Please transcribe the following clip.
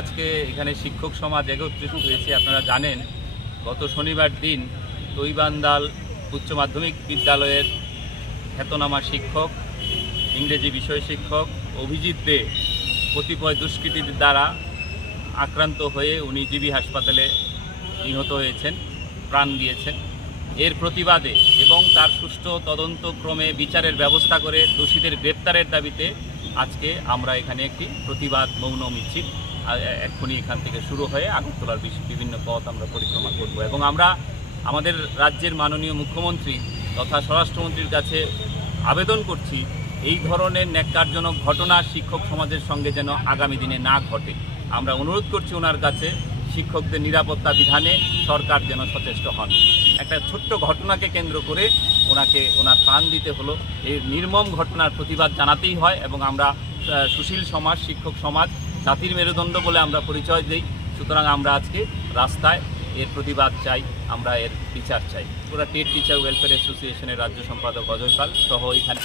আজকে এখানে শিক্ষক সমাজ একত্রিত হয়েছে। আপনারা জানেন গত শনিবার দিন তৈবান্দাল উচ্চ মাধ্যমিক বিদ্যালয়ের খ্যাতনামা শিক্ষক, ইংরেজি বিষয় শিক্ষক অভিজিৎ দে কতিপয় দুষ্কৃতীদের দ্বারা আক্রান্ত হয়ে উনি জিবি হাসপাতালে নিহত হয়েছেন, প্রাণ দিয়েছেন। এর প্রতিবাদে এবং তার সুষ্ঠু তদন্তক্রমে বিচারের ব্যবস্থা করে দোষীদের গ্রেপ্তারের দাবিতে আজকে আমরা এখানে একটি প্রতিবাদ মৌন মিছিল এক্ষুনি এখান থেকে শুরু হয়ে আগরতলার বিভিন্ন পথ আমরা পরিক্রমা করব এবং আমরা আমাদের রাজ্যের মাননীয় মুখ্যমন্ত্রী তথা স্বরাষ্ট্রমন্ত্রীর কাছে আবেদন করছি এই ধরনের ন্যাক্কারজনক ঘটনা শিক্ষক সমাজের সঙ্গে যেন আগামী দিনে না ঘটে। আমরা অনুরোধ করছি ওনার কাছে শিক্ষকদের নিরাপত্তা বিধানে সরকার যেন সচেষ্ট হন। একটা ছোট্ট ঘটনাকে কেন্দ্র করে ওনার প্রাণ দিতে হলো, এই নির্মম ঘটনার প্রতিবাদ জানাতেই হয় এবং আমরা সুশীল সমাজ, শিক্ষক সমাজ জাতির মেরুদণ্ড বলে আমরা পরিচয় দিই। সুতরাং আমরা আজকে রাস্তায় এর প্রতিবাদ চাই, আমরা এর বিচার চাই। পুরা টেট টিচার ওয়েলফেয়ার অ্যাসোসিয়েশনের রাজ্য সম্পাদক অজয় পাল সহ এখানে